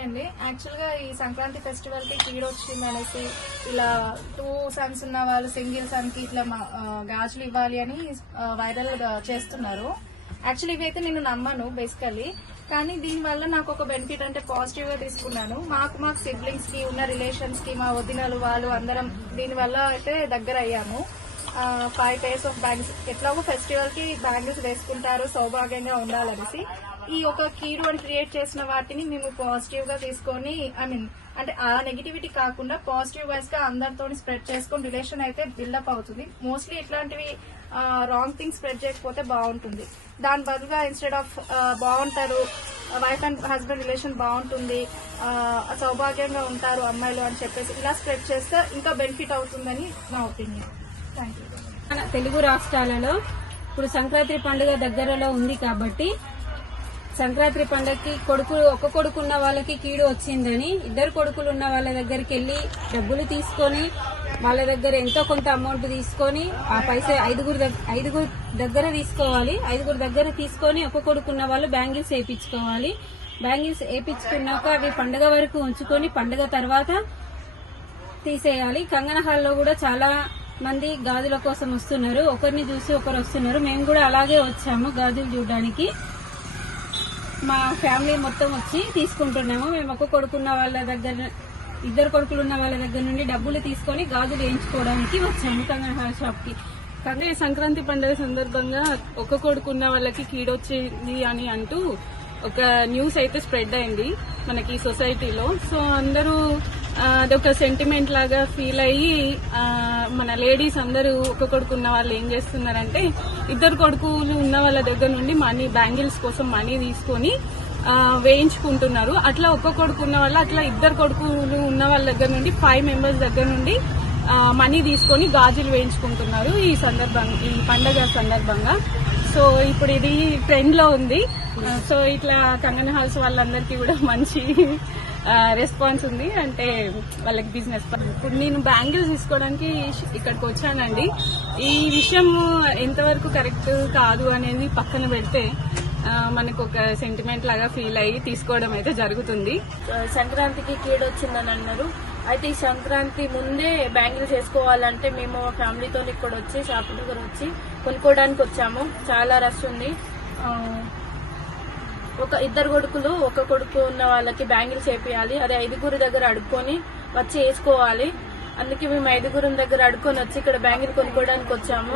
Hi అండి. యాక్చువల్గా ఈ సంక్రాంతి ఫెస్టివల్ కి కీడ్ వచ్చింది అనేసి ఇలా 2 సన్స్ ఉన్న వాళ్ళు సింగిల్ సన్ కి ఇట్లా గాజులు ఇవ్వాలి అని వైరల్ చేస్తున్నారు. యాక్చువల్లీ ఇవైతే నేను నమ్మను బేసికలీ, కానీ దీనివల్ల నాకు ఒక బెనిఫిట్ అంటే పాజిటివ్ గా తీసుకున్నాను. మాకు సిబ్లింగ్స్ కి ఉన్న రిలేషన్స్ కి మా వదినలు వాళ్ళు అందరం దీనివల్ల అయితే దగ్గర అయ్యాము. 5 pairs ఆఫ్ బ్యాంగిల్స్ ఎట్లాగో ఫెస్టివల్ కి బ్యాంగిల్స్ వేసుకుంటారు సౌభాగ్యంగా ఉండాలనేసి ఈ ఒక కీడు అని క్రియేట్ చేసిన వాటిని మేము పాజిటివ్ గా తీసుకొని అంటే ఆ నెగిటివిటీ కాకుండా పాజిటివ్ వైజ్ గా అందరితో స్ప్రెడ్ చేసుకొని రిలేషన్ అయితే బిల్డప్ అవుతుంది. మోస్ట్లీ ఇట్లాంటివి రాంగ్ థింగ్స్ స్ప్రెడ్ చేయకపోతే బాగుంటుంది. దాని బదులుగా ఇన్స్టెడ్ ఆఫ్ బాగుంటారు, వైఫ్ అండ్ హస్బెండ్ రిలేషన్ బాగుంటుంది, సౌభాగ్యంగా ఉంటారు అమ్మాయిలు అని చెప్పేసి ఇలా స్ప్రెడ్ చేస్తే ఇంకా బెనిఫిట్ అవుతుందని నా ఒపీనియన్. Thank you. మన తెలుగు రాష్ట్రాలలో ఇప్పుడు సంక్రాంతి పండుగ దగ్గరలో ఉంది కాబట్టి సంక్రాంతి పండుగకి ఒక కొడుకు ఉన్న వాళ్ళకి కీడు వచ్చిందని 2 కొడుకులు ఉన్న వాళ్ళ దగ్గరికి వెళ్లి డబ్బులు తీసుకొని వాళ్ళ దగ్గర ఎంతో కొంత అమౌంట్ తీసుకొని ఆ పైసా 5 దగ్గర తీసుకోవాలి. 5 దగ్గర తీసుకొని ఒక కొడుకున్న వాళ్ళు బ్యాంగిల్స్ వేయించుకోవాలి. బ్యాంగిల్స్ వేయించుకున్నాక అవి పండుగ వరకు ఉంచుకొని పండుగ తర్వాత తీసేయాలి. కంగన హాల్లో కూడా చాలా మంది గాజుల కోసం వస్తున్నారు. ఒకరిని చూసి ఒకరు వస్తున్నారు. మేము కూడా అలాగే వచ్చాము గాజులు చూడడానికి. మా ఫ్యామిలీ మొత్తం వచ్చి తీసుకుంటున్నాము. మేము ఒక కొడుకున్న వాళ్ళ దగ్గర 2 కొడుకులు ఉన్న వాళ్ళ దగ్గర నుండి డబ్బులు తీసుకొని గాజులు వేయించుకోవడానికి వచ్చాము కంగన హాల్ షాప్ కి. కానీ సంక్రాంతి పండుగ సందర్భంగా ఒక కొడుకున్న వాళ్ళకి కీడొచ్చింది అని అంటూ ఒక న్యూస్ అయితే స్ప్రెడ్ అయింది మనకి సొసైటీలో. సో అందరూ అదొక సెంటిమెంట్ లాగా ఫీల్ అయ్యి మన లేడీస్ అందరూ ఒక కొడుకు ఉన్న వాళ్ళు ఏం చేస్తున్నారంటే 2 కొడుకులు ఉన్న వాళ్ళ దగ్గర నుండి బ్యాంగిల్స్ కోసం మనీ తీసుకొని వేయించుకుంటున్నారు. అట్లా ఒక కొడుకు ఉన్న వాళ్ళు అట్లా 2 కొడుకులు ఉన్న వాళ్ళ దగ్గర నుండి 5 మెంబర్స్ దగ్గర నుండి మనీ తీసుకొని గాజులు వేయించుకుంటున్నారు ఈ పండగ సందర్భంగా. సో ఇప్పుడు ఇది ట్రెండ్ లో ఉంది. సో ఇట్లా కంగన హాల్స్ వాళ్ళందరికీ కూడా మంచి రెస్పాన్స్ ఉంది. అంటే వాళ్ళకి బిజినెస్. ఇప్పుడు నేను బ్యాంగిల్స్ తీసుకోవడానికి ఇక్కడికి వచ్చానండి. ఈ విషయం ఎంతవరకు కరెక్ట్ కాదు అనేది పక్కన పెడితే మనకు ఒక సెంటిమెంట్ లాగా ఫీల్ అయ్యి తీసుకోవడం అయితే జరుగుతుంది. సంక్రాంతికి కీడు వచ్చిందని అన్నారు. అయితే ఈ సంక్రాంతి ముందే బ్యాంగిల్స్ వేసుకోవాలంటే మేము ఫ్యామిలీతో ఇక్కడ వచ్చి షాప్ దగ్గర వచ్చి కొనుక్కోవడానికి వచ్చాము. చాలా రష్ ఉంది. ఒక 2 కొడుకులు ఒక కొడుకు ఉన్న వాళ్ళకి బ్యాంగిల్స్ వేపియాలి. అదే 5 దగ్గర అడుక్కొని వచ్చి వేసుకోవాలి. అందుకే మేము 5 దగ్గర అడుక్కొని వచ్చి ఇక్కడ బ్యాంగిల్ కొనుక్కోవడానికి వచ్చాము.